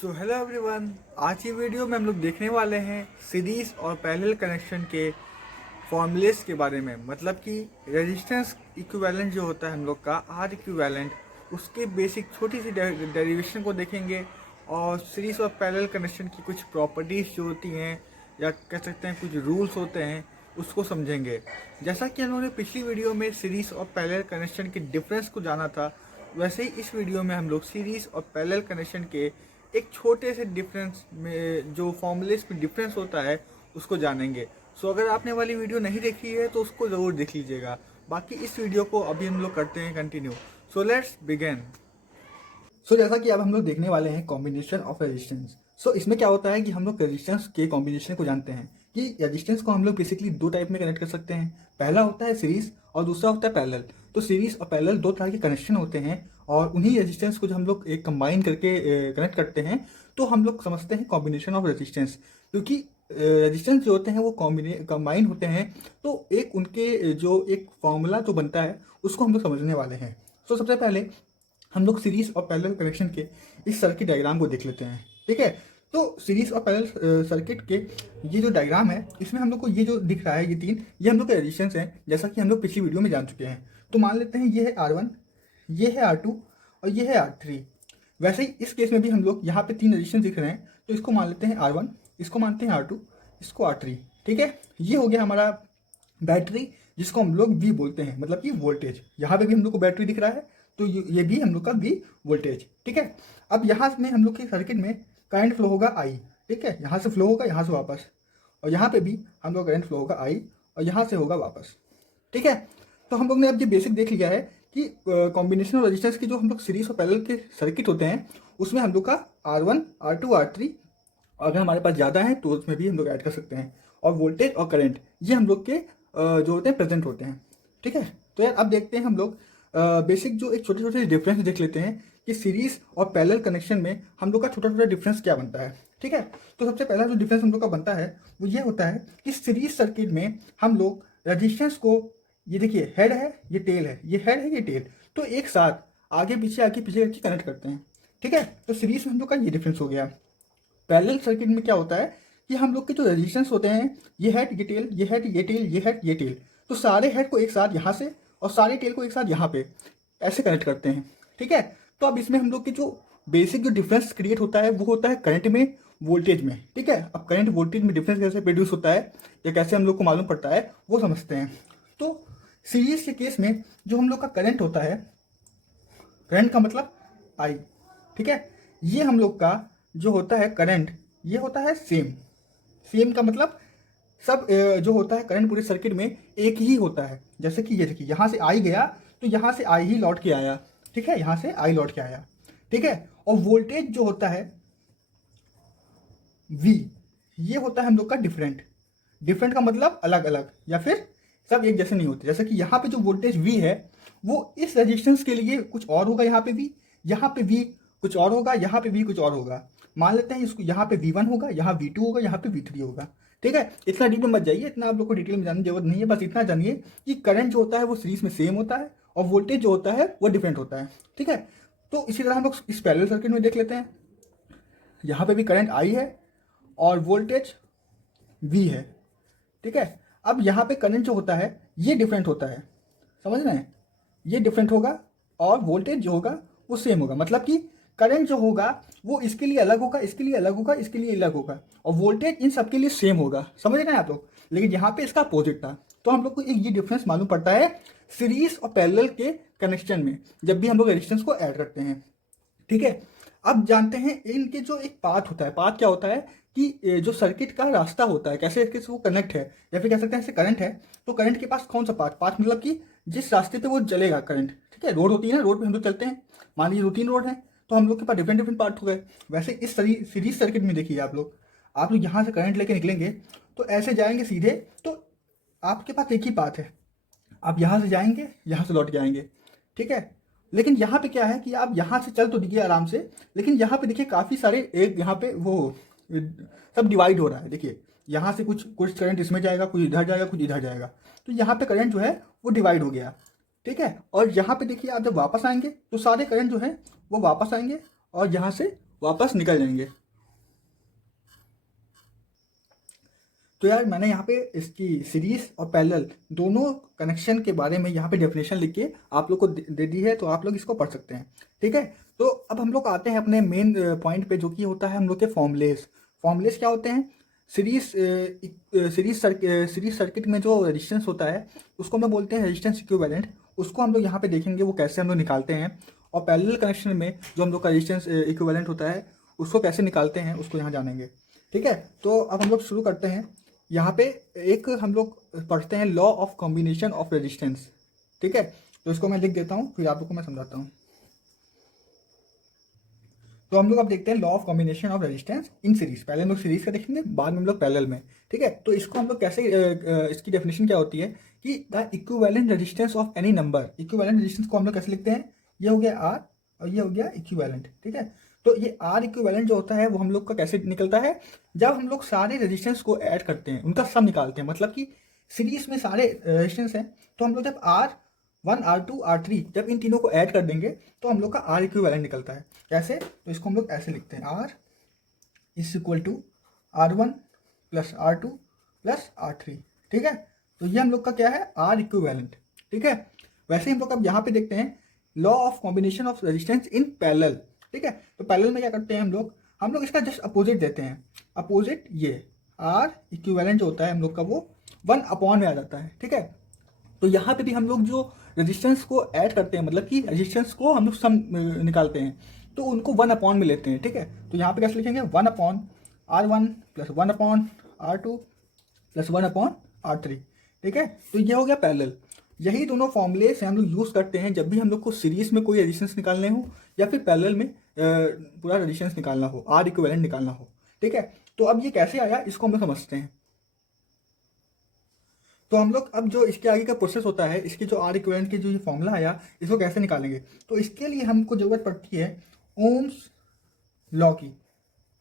So hello everyone, आज की video में हम लोग देखने वाले हैं सीरीज और पैरेलल कनेक्शन के फॉर्मूलेस के बारे में। मतलब कि रेजिस्टेंस इक्विवेलेंट जो होता है हम लोग का आर इक्विवेलेंट, उसके बेसिक छोटी सी डेरिवेशन को देखेंगे और सीरीज और पैरेलल कनेक्शन की कुछ प्रॉपर्टीज़ जो होती हैं या कह सकते हैं कुछ रूल्स होते हैं उसको समझेंगे। जैसा कि हम लोगों ने पिछली वीडियो में सीरीज और पैरेलल कनेक्शन के डिफरेंस को जाना था, वैसे ही इस वीडियो में हम लोग सीरीज और पैरेलल कनेक्शन के एक छोटे से डिफरेंस में जो फॉर्मूलेस में डिफरेंस होता है उसको जानेंगे। सो अगर आपने वाली वीडियो नहीं देखी है तो उसको ज़रूर देख लीजिएगा। बाकी इस वीडियो को अभी हम लोग करते हैं continue. So let's begin. So जैसा कि अब हम लोग देखने वाले हैं कॉम्बिनेशन ऑफ रेजिस्टेंस। सो इसमें क्या होता है कि हम लोग रेजिस्टेंस के कॉम्बिनेशन को जानते हैं कि रेजिस्टेंस को हम लोग बेसिकली दो टाइप में कनेक्ट कर सकते हैं। पहला होता है सीरीज और दूसरा होता है पैरेलल। तो सीरीज और पैरेलल दो तरह के कनेक्शन होते हैं और उन्हीं रेजिस्टेंस को जब हम लोग एक कंबाइन करके कनेक्ट करते हैं तो हम लोग समझते हैं कॉम्बिनेशन ऑफ रेजिस्टेंस। क्योंकि रेजिस्टेंस जो होते हैं वो कंबाइन होते हैं, तो एक उनके जो एक फॉर्मूला जो बनता है उसको हम लोग समझने वाले हैं। तो सबसे पहले हम लोग सीरीज और पैरेलल कनेक्शन के इस सर्किट डायग्राम को देख लेते हैं। ठीक है, तो सीरीज और पैरेलल सर्किट के ये जो डायग्राम है इसमें हम लोग को ये जो दिख रहा है ये तीन, ये हम लोग के रेजिस्टेंस हैं जैसा कि हम लोग पिछली वीडियो में जान चुके हैं। तो मान लेते हैं ये है R1, ये है R2 और ये है R3। वैसे ही इस केस में भी हम लोग यहाँ पे तीन रेजिस्टेंस दिख रहे हैं, तो इसको मान लेते हैं R1, इसको मानते हैं R2, इसको R3। ठीक है, ये हो गया हमारा बैटरी जिसको हम लोग V बोलते हैं, मतलब कि वोल्टेज। यहाँ पे भी हम लोग को बैटरी दिख रहा है तो ये भी हम लोग का V वोल्टेज। ठीक है, अब यहाँ में हम लोग के सर्किट में करंट फ्लो होगा I। ठीक है, यहाँ से फ्लो होगा यहाँ से वापस, और यहाँ पे भी हम लोग करंट फ्लो होगा I और यहाँ से होगा वापस। ठीक है, तो हम लोग ने अब ये बेसिक देख लिया है कि कॉम्बिनेशन ऑफ रेजिस्टेंस के जो हम लोग सीरीज और पैरेलल के सर्किट होते हैं उसमें हम लोग का R1, R2, R3 अगर हमारे पास ज़्यादा है तो उसमें भी हम लोग ऐड कर सकते हैं। और वोल्टेज और करंट ये हम लोग के जो होते हैं प्रेजेंट होते हैं। ठीक है, तो यार अब देखते हैं हम लोग बेसिक जो एक छोटे छोटे डिफरेंस देख लेते हैं कि सीरीज और पैरेलल कनेक्शन में हम लोग का छोटा छोटा डिफरेंस क्या बनता है। ठीक है, तो सबसे पहला जो डिफरेंस हम लोग का बनता है वो ये होता है कि सीरीज सर्किट में हम लोग रजिस्टेंस को, ये देखिए हेड है ये टेल है, ये हेड है ये टेल, तो एक साथ आगे पीछे करके कनेक्ट करते हैं। ठीक है, तो सीरीज में हम लोग का ये डिफरेंस हो गया। पैरेलल सर्किट में क्या होता है कि हम लोग के जो रेजिस्टेंस होते हैं ये हेड ये टेल, ये हेड ये टेल, ये हेड ये टेल, तो सारे हेड को एक साथ यहाँ से और सारे टेल को एक साथ यहाँ पे ऐसे कनेक्ट करते हैं। ठीक है, तो अब इसमें हम लोग की जो बेसिक जो डिफरेंस क्रिएट होता है वो होता है करंट में वोल्टेज में। ठीक है, अब करंट वोल्टेज में डिफरेंस कैसे प्रोड्यूस होता है या कैसे हम लोग को मालूम पड़ता है वो समझते हैं। तो सीरीज के केस में जो हम लोग का करंट होता है, करंट का मतलब I। ठीक है, ये हम लोग का जो होता है करंट ये होता है सेम। सेम का मतलब सब जो होता है करंट पूरे सर्किट में एक ही होता है। जैसे कि ये देखिए यहाँ से I गया तो यहाँ से I ही लौट के आया। ठीक है, यहाँ से I लौट के आया। ठीक है, और वोल्टेज जो होता है V, ये होता है हम लोग का डिफरेंट। डिफरेंट का मतलब अलग अलग या फिर सब एक जैसे नहीं होते। जैसे कि यहाँ पे जो वोल्टेज V है वो इस रेजिस्टेंस के लिए कुछ और होगा, यहाँ पे V, यहाँ पे V कुछ और होगा, यहाँ पे V कुछ और होगा। मान लेते हैं इसको, यहाँ पे V1 होगा, यहाँ V2 होगा, यहाँ पे V3 होगा। ठीक है, इतना डीप में मत जाइए, इतना आप लोग को डिटेल में जानने की जरूरत नहीं है। बस इतना जानिए कि करंट जो होता है वो सीरीज में सेम होता है और वोल्टेज जो होता है वो डिफरेंट होता है। ठीक है, तो इसी तरह हम लोग इस पैरेलल सर्किट में देख लेते हैं। यहाँ पे भी करंट I है और वोल्टेज V है। ठीक है, अब यहाँ पे करंट जो होता है ये डिफरेंट होता है, समझ रहे हैं, ये डिफरेंट होगा और वोल्टेज जो होगा वो सेम होगा। मतलब कि करंट जो होगा वो इसके लिए अलग होगा, इसके लिए अलग होगा, इसके लिए अलग होगा, और वोल्टेज इन सबके लिए सेम होगा। समझ रहे हैं आप लोग, लेकिन यहाँ पे इसका अपोजिट था। तो हम लोग को एक ये डिफरेंस मालूम पड़ता है सीरीज और पैरेलल के कनेक्शन में जब भी हम लोग रेजिस्टेंस को ऐड करते हैं। ठीक है, अब जानते हैं इनके जो एक पाथ होता है। पाथ क्या होता है कि जो सर्किट का रास्ता होता है कैसे वो कनेक्ट है, या फिर कह सकते हैं ऐसे करंट है तो करंट के पास कौन सा पाथ, पाथ मतलब कि जिस रास्ते पे वो चलेगा करंट। ठीक है, रोड होती है ना, रोड पे हम लोग चलते हैं, मान लीजिए 2-3 रोड हैं तो हम लोग के पास डिफरेंट डिफरेंट पार्ट हो गए। वैसे इस सीरीज सर्किट में देखिए आप लोग यहाँ से करंट लेके निकलेंगे तो ऐसे जाएंगे सीधे, तो आपके पास एक ही पाथ है, आप यहाँ से जाएंगे यहाँ से लौट के आएंगे। ठीक है, लेकिन यहाँ पे क्या है कि आप यहाँ से चल तो दिखिए आराम से, लेकिन यहाँ पे देखिए काफ़ी सारे एक यहाँ पे वो सब डिवाइड हो रहा है। देखिए यहाँ से कुछ कुछ करंट इसमें जाएगा, कुछ इधर जाएगा, कुछ इधर जाएगा, तो यहाँ पे करंट जो है वो डिवाइड हो गया। ठीक है, और यहाँ पे देखिए आप जब वापस आएंगे तो सारे करंट जो है वो वापस आएंगे और यहाँ से वापस निकल जाएंगे। तो यार मैंने यहाँ पे इसकी सीरीज और पैरेलल दोनों कनेक्शन के बारे में यहाँ पे डेफिनेशन लिख के आप लोग को दे दी है, तो आप लोग इसको पढ़ सकते हैं। ठीक है, तो अब हम लोग आते हैं अपने मेन पॉइंट पे, जो कि होता है हम लोग के फॉर्मूलेस। फॉर्मूलेस क्या होते हैं? सीरीज सर्किट में जो रेजिस्टेंस होता है उसको हम लोग बोलते हैं रेजिस्टेंस इक्विवेलेंट। उसको हम लोग यहाँ पे देखेंगे वो कैसे हम लोग निकालते हैं, और पैरेलल कनेक्शन में जो हम लोग का रेजिस्टेंस इक्विवेलेंट होता है उसको कैसे निकालते हैं उसको यहाँ जानेंगे। ठीक है, तो अब हम लोग शुरू करते हैं। यहाँ पे एक हम लोग पढ़ते हैं law of combination of resistance. ठीक है, तो इसको मैं लिख देता हूँ, फिर आप लोग को मैं समझाता हूँ। तो हम लोग अब देखते हैं law of combination of resistance in series. पहले हम लोग सीरीज का देखेंगे, बाद में हम लोग पैरेलल में। ठीक है, तो इसको हम लोग कैसे इसकी डेफिनेशन क्या होती है कि the equivalent resistance of any number. Equivalent resistance को हम लोग कैसे लिखते हैं? ये हो गया आर और ये हो गया इक्विवेलेंट। ठीक है, तो ये आर इक्विवेलेंट जो होता है वो हम लोग का कैसे निकलता है? जब हम लोग सारे रेजिस्टेंस को ऐड करते हैं, उनका सम निकालते हैं। मतलब कि सीरीज में सारे रेजिस्टेंस हैं, तो हम लोग जब R1 R2 R3 जब इन तीनों को ऐड कर देंगे तो हम लोग का आर इक्विवेलेंट निकलता है। कैसे? तो इसको हम लोग ऐसे लिखते हैं, R is equal to R1 plus R2 plus R3। ठीक है, तो ये हम लोग का क्या है? R equivalent. ठीक है, वैसे ही हम लोग अब यहाँ पे देखते हैं law of combination of resistance in parallel. ठीक है, तो पैरेलल में क्या करते हैं हम लोग इसका जस्ट अपोजिट देते हैं। अपोजिट ये आर इक्विवेलेंट जो होता है हम लोग का वो 1 अपॉन में आ जाता है। ठीक है, तो यहाँ पे भी हम लोग जो रेजिस्टेंस को ऐड करते हैं, मतलब कि रेजिस्टेंस को हम लोग सम निकालते हैं, तो उनको 1 अपॉन में लेते हैं। ठीक है, तो यहाँ पे कैसे लिखेंगे? 1 upon R1 plus 1 upon R2 plus 1 upon R3। ठीक है, तो ये हो गया पैरेलल। यही दोनों फॉर्मूले से हम लोग यूज़ करते हैं जब भी हम लोग को सीरीज में कोई रेजिस्टेंस निकालने हो या फिर पैरेलल में पूरा रेजिस्टेंस निकालना हो, आर इक्विवेलेंट निकालना हो। ठीक है, तो अब ये कैसे आया इसको हम लोग समझते हैं। तो हम लोग अब जो इसके आगे का प्रोसेस होता है, इसकी जो आर इक्विवेलेंट की जो ये फॉर्मूला आया इसको कैसे निकालेंगे, तो इसके लिए हमको ज़रूरत पड़ती है ओम्स लॉ की।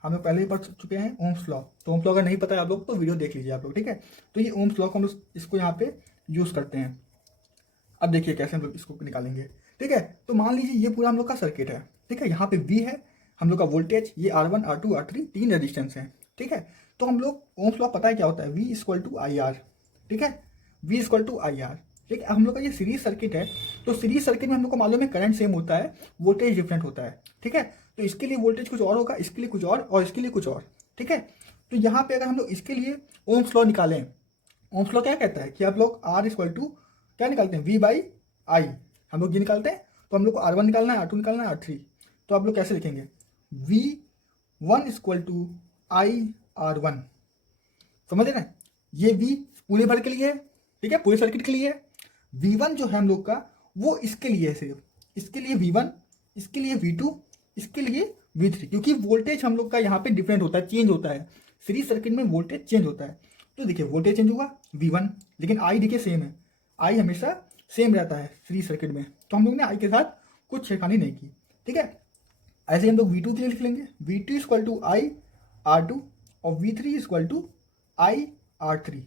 हम लोग पहले ही पढ़ चुके हैं ओम्स लॉ। तो ओम्स लॉ अगर नहीं पता है आप लोग तो वीडियो देख लीजिए आप लोग। ठीक है, तो ये ओम्स लॉ को हम लोग इसको यहाँ पे यूज़ करते हैं। अब देखिए कैसे हम लोग इसको निकालेंगे। ठीक है, तो मान लीजिए ये पूरा हम लोग का सर्किट है। ठीक है, यहाँ पे V है हम लोग का वोल्टेज, ये R1 R2 R3 तीन रेजिस्टेंस हैं। ठीक है, तो हम लोग ओम्स लॉ पता है क्या होता है? V equal to I R. ठीक है, V equal to I R. ठीक है, हम लोग का ये सीरीज सर्किट है, तो सीरीज सर्किट में हम लोग को मालूम है करंट सेम होता है, वोल्टेज डिफरेंट होता है। ठीक है, तो इसके लिए वोल्टेज कुछ और होगा, इसके लिए कुछ और इसके लिए कुछ और। ठीक है, तो यहाँ पे अगर हम लोग इसके लिए ओम्स लॉ निकालें, ओम्स लॉ क्या कहता है कि आप लोग R इक्वल टू क्या निकालते हैं? V by I. हम लोग ये निकालते हैं, तो हम लोग को R1 निकालना है, R2 निकालना है, R3। तो आप लोग कैसे लिखेंगे? V1 equal to I R1। समझ रहे हैं? ये V पूरे भर के लिए है। ठीक है, पूरे सर्किट के लिए है। V1 जो है हम लोग का वो इसके लिए है, सिर्फ इसके लिए V1, इसके लिए V2, इसके लिए V3, क्योंकि वोल्टेज हम लोग का यहाँ पे डिफरेंट होता है, चेंज होता है। सीरीज सर्किट में वोल्टेज चेंज होता है। तो देखिए वोल्टेज चेंज हुआ V1, लेकिन I देखिए सेम है। I हमेशा सेम रहता है सीरीज सर्किट में, तो हम लोग ने I के साथ कुछ छेड़खानी नहीं की। ठीक है, ऐसे ही हम लोग V2 के लिए लिख लेंगे, V2 equal to I R2 और V3 equal to I R3।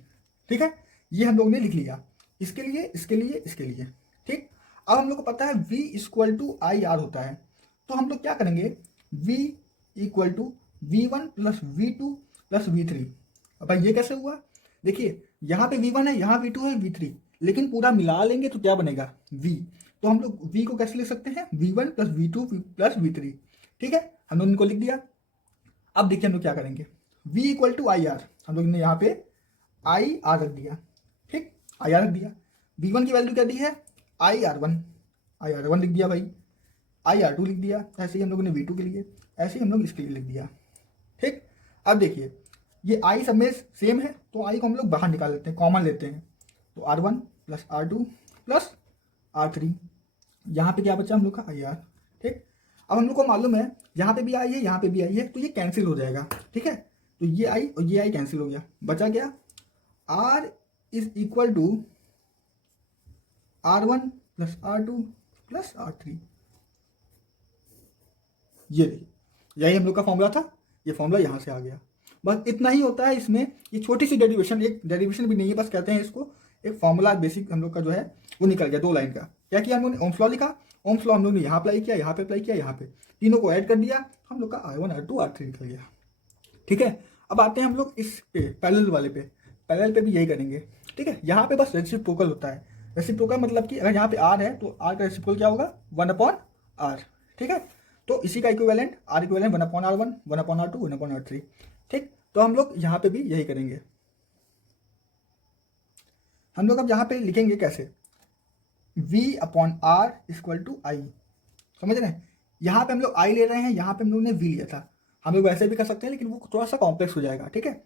ठीक है, ये हम लोग ने लिख लिया इसके लिए, इसके लिए, इसके लिए। ठीक, अब हम लोग को पता है V equal to I R होता है, तो हम लोग क्या करेंगे? V equal to V1 plus V2 plus V3। अब भाई ये कैसे हुआ? देखिए यहाँ पे V1 है, यहाँ V2 है, V3, लेकिन पूरा मिला लेंगे तो क्या बनेगा? V। तो हम लोग V को कैसे लिख सकते हैं? V1 plus V2 plus V3। ठीक है, हम लोग इनको लिख दिया। अब देखिए हम लोग क्या करेंगे? V equal to I R, हम लोग ने यहाँ पे आई आर रख दिया। ठीक, आई आर रख दिया। V1 की वैल्यू क्या दी है? आई आर वन लिख दिया भाई, आई R2 लिख दिया। ऐसे ही हम लोगों ने V2 के लिए, ऐसे ही हम लोग इसके लिए लिख दिया। ठीक, अब देखिए ये I सब में सेम है, तो I को हम लोग बाहर निकाल लेते हैं, कॉमन लेते हैं। तो R1 plus R2 plus R3, यहाँ पे क्या बचा हम लोग का IR। ठीक, अब हम लोग को मालूम है यहाँ पे भी I है, यहाँ पे भी I है, तो ये कैंसिल हो जाएगा। ठीक है, तो ये I और ये I कैंसिल हो गया, बचा क्या? R is equal to R1 plus R2 plus R3। ये देखिए यही हम लोग का फॉर्मूला था, ये फॉर्मूला यहाँ से आ गया। बस इतना ही होता है इसमें, ये छोटी सी डेरिवेशन, एक डेरिवेशन भी नहीं है, बस कहते हैं इसको एक फॉर्मूला बेसिक हम लोग का जो है वो निकल गया 2 लाइन का। क्या किया हम लोगों ने, ओम्स लॉ लिखा, ओम्स लॉ हम लोग ने यहाँ अप्लाई किया, यहाँ पे अप्लाई किया, यहाँ पे तीनों को ऐड कर दिया, हम लोग का I1 R2 R3 निकल गया। ठीक है, अब आते हैं हम लोग इस पे पैरेलल वाले पे, पैरेलल पे भी यही करेंगे। ठीक है, यहाँ पे बस रेसिप्रोकल होता है। रेसिप्रोकल मतलब कि अगर यहाँ पे R है तो R का रेसिप्रोकल क्या होगा, 1/R। ठीक है, तो इसी का equivalent R equivalent 1/R1, 1/R2, 1/R3। ठीक, तो हम लोग यहाँ पे भी यही करेंगे। हम लोग अब यहाँ पे लिखेंगे कैसे, V/R = I, समझ रहे हैं। यहाँ पे हम लोग I ले रहे हैं, यहाँ पे हम लोग ने V लिया था। हम लोग वैसे भी कर सकते हैं लेकिन वो थोड़ा सा कॉम्प्लेक्स हो जाएगा। ठीक है,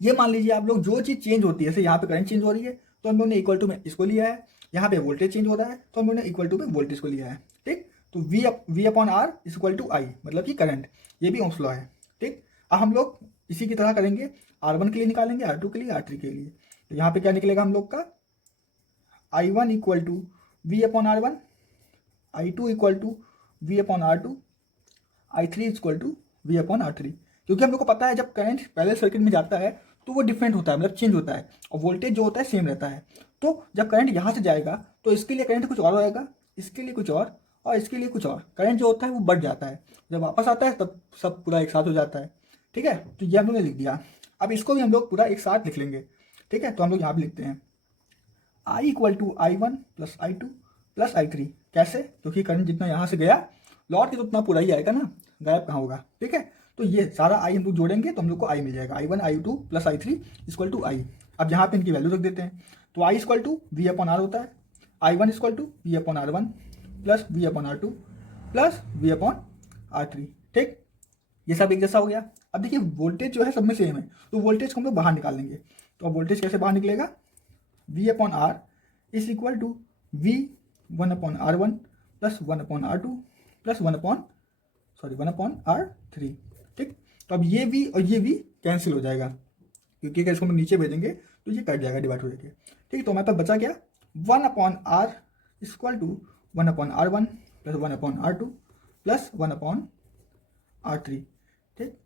ये मान लीजिए आप लोग जो चीज़ चेंज होती है, जैसे यहाँ पे करंट चेंज हो रही है तो हम लोग ने इक्वल टू में इसको लिया है, यहाँ पे वोल्टेज चेंज हो रहा है तो हम लोग ने इक्वल टू में वोल्टेज को लिया है। ठीक, तो V/R = I मतलब कि करंट, ये भी ओम्स लॉ है। ठीक, अब हम लोग इसी की तरह करेंगे, R1 के लिए निकालेंगे, R2 के लिए, R3 के लिए। तो यहाँ पे क्या निकलेगा हम लोग का, I1 = V/R1, I2 = V/R2, I3 = V/R3। क्योंकि हम लोग को पता है जब करंट पैरेलल सर्किट में जाता है तो वो डिफरेंट होता है, मतलब चेंज होता है, और वोल्टेज जो होता है सेम रहता है। तो जब करंट यहाँ से जाएगा तो इसके लिए करंट कुछ और होएगा, इसके लिए कुछ और इसके लिए कुछ और, करंट जो होता है वो बढ़ जाता है, जब वापस आता है तब सब पूरा एक साथ हो जाता है। ठीक है, तो ये हम लोग ने लिख दिया। अब इसको भी हम लोग पूरा एक साथ लिख लेंगे। ठीक है, तो हम लोग यहाँ पे लिखते हैं I = I1 + I2 + I3। कैसे, क्योंकि करंट जितना यहाँ से गया लौट के तो उतना पूरा ही आएगा ना, गायब कहाँ होगा। ठीक है, तो ये सारा I हम लोग जोड़ेंगे तो हम लोग को I मिल जाएगा, I1 I2 + I3 = I। अब यहाँ पे इनकी वैल्यू रख देते हैं, तो I = V/R होता है, I1 = V/R1 + V/R2 + V/R3। ठीक, ये सब एक जैसा हो गया। अब देखिए वोल्टेज जो है सब में सेम है, तो वोल्टेज को हम लोग बाहर निकाल लेंगे। तो अब वोल्टेज कैसे बाहर निकलेगा, V/R = V1/R1 + 1/R2 + 1/R3। ठीक, तो अब ये V और ये V कैंसिल हो जाएगा, क्योंकि अगर इसको हम नीचे भेजेंगे तो ये कट जाएगा, डिवाइड हो जाएगा। ठीक, तो हमारे पास बचा क्या, 1/R = 1/R1 + 1/R2 + 1/R3। ठीक,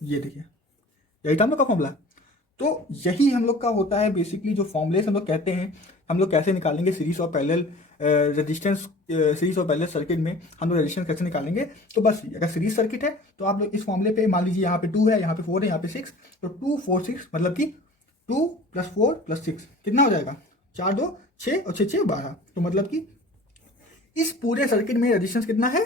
ये देखिए यही था हम लोग का फॉर्मूला। तो यही हम लोग का होता है बेसिकली, जो फॉर्मूले हम लोग कहते हैं हम लोग कैसे निकालेंगे सीरीज और पैरेलल रेजिस्टेंस, सीरीज और पैरेलल सर्किट में हम लोग रेजिस्टेंस कैसे निकालेंगे। तो बस अगर सीरीज सर्किट है तो आप लोग इस फॉर्मूले पे, मान लीजिए यहाँ पे 2 है, यहाँ पे 4 है, यहाँ पे 6, तो 2 4 6 मतलब कि 2 + 4 + 6 कितना हो जाएगा, 4 2 6 और 6 6 12। तो मतलब कि इस पूरे सर्किट में रेजिस्टेंस कितना है,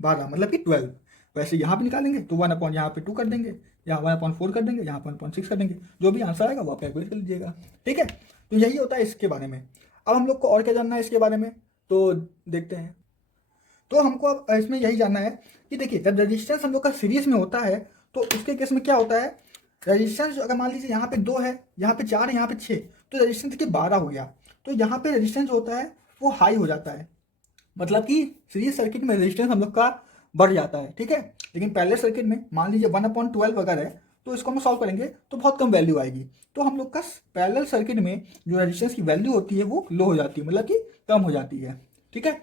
12, मतलब कि 12। वैसे यहाँ पे निकालेंगे तो 1/ यहाँ पे 2 कर देंगे, यहाँ 1/4 कर देंगे, यहाँ 1/6 कर देंगे, जो भी आंसर आएगा वो आप कैलकुलेट कर लीजिएगा। ठीक है, तो यही होता है इसके बारे में। अब हम लोग को और क्या जानना है इसके बारे में, तो देखते हैं। तो हमको अब इसमें यही जानना है कि देखिए जब रजिस्टेंस हम लोग का सीरीज में होता है तो उसके केस में क्या होता है, रजिस्टेंस अगर मान लीजिए यहाँ पे 2 है, यहाँ पे 4 है, यहाँ पे 6, तो रजिस्टेंस देखिए 12 हो गया। तो यहाँ पे रजिस्टेंस जो होता है वो हाई हो जाता है, मतलब कि सीरीज सर्किट में रेजिस्टेंस हम लोग का बढ़ जाता है। ठीक है, लेकिन पैरेलल सर्किट में मान लीजिए 1/12 अगर है तो इसको हम सॉल्व करेंगे तो बहुत कम वैल्यू आएगी। तो हम लोग का पैरेलल सर्किट में जो रेजिस्टेंस की वैल्यू होती है वो लो हो जाती है, मतलब कि कम हो जाती है। ठीक है,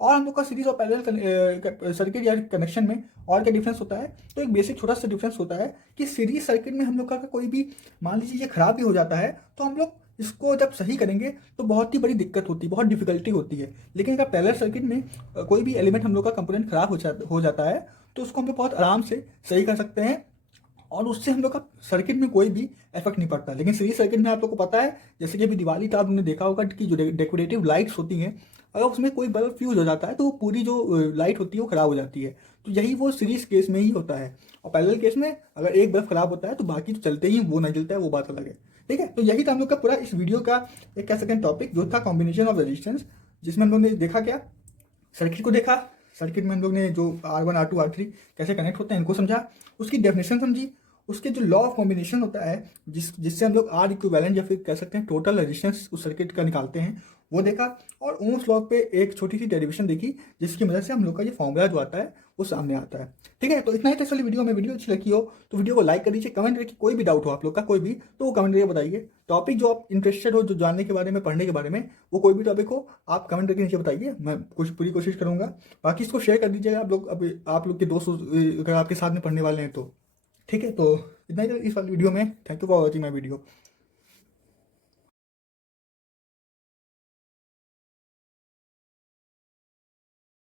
और हम लोग का सीरीज और पैरेलल सर्किट या कनेक्शन में और क्या डिफरेंस होता है, तो एक बेसिक छोटा सा डिफरेंस होता है कि सीरीज सर्किट में हम लोग का कोई भी मान लीजिए ये खराब भी हो जाता है तो हम लोग इसको जब सही करेंगे तो बहुत ही बड़ी दिक्कत होती है, बहुत डिफिकल्टी होती है। लेकिन अगर पैरेलल सर्किट में कोई भी एलिमेंट हम लोग का कंपोनेंट खराब हो जाता है तो उसको हम लोग बहुत आराम से सही कर सकते हैं और उससे हम लोग का सर्किट में कोई भी इफेक्ट नहीं पड़ता। लेकिन सीरीज सर्किट में आप लोग को पता है, जैसे कि अभी दिवाली था, आपने देखा होगा कि जो डेकोरेटिव लाइट्स होती हैं, अगर उसमें कोई बल्ब फ्यूज हो जाता है तो वो पूरी जो लाइट होती है वो खराब हो जाती है। तो यही वो सीरीज केस में ही होता है। और पैरेलल केस में अगर एक बल्ब खराब होता है तो बाकी तो चलते ही, वो नहीं जलता है, वो बात अलग है। ठीक है, तो यही था हम लोग का पूरा इस वीडियो का एक कह सकते हैं टॉपिक, जो था कॉम्बिनेशन ऑफ रेजिस्टेंस, जिसमें हम लोग ने देखा क्या, सर्किट को देखा, सर्किट में हम लोग ने जो R1 R2 R3 कैसे कनेक्ट होते हैं इनको समझा, उसकी डेफिनेशन समझी, उसके जो लॉ ऑफ कॉम्बिनेशन होता है जिससे हम लोग R इक्विवेलेंट या फिर कह सकते हैं टोटल रेजिस्टेंस उस सर्किट का निकालते हैं, वो देखा। और ओम्स लॉ पे एक छोटी सी डेरिवेशन देखी जिसकी मदद से हम लोग का ये फॉर्मूला जो आता है वो सामने आता है। ठीक है, तो इतना ही था इस वाली वीडियो में। वीडियो अच्छी लगी हो तो वीडियो को लाइक कर दीजिए, कमेंट करके कोई भी डाउट हो आप लोग का कोई भी, तो वो कमेंट करके बताइए। टॉपिक जो आप इंटरेस्टेड हो, जो जानने के बारे में, पढ़ने के बारे में, वो कोई भी टॉपिक हो आप कमेंट करके नीचे बताइए, मैं पूरी कोशिश करूंगा। बाकी इसको शेयर कर दीजिएगा आप लोग, अब आप लोग के दोस्त अगर आपके साथ में पढ़ने वाले हैं तो। ठीक है, तो इतना ही था इस वाली वीडियो में। Thank you for watching my video.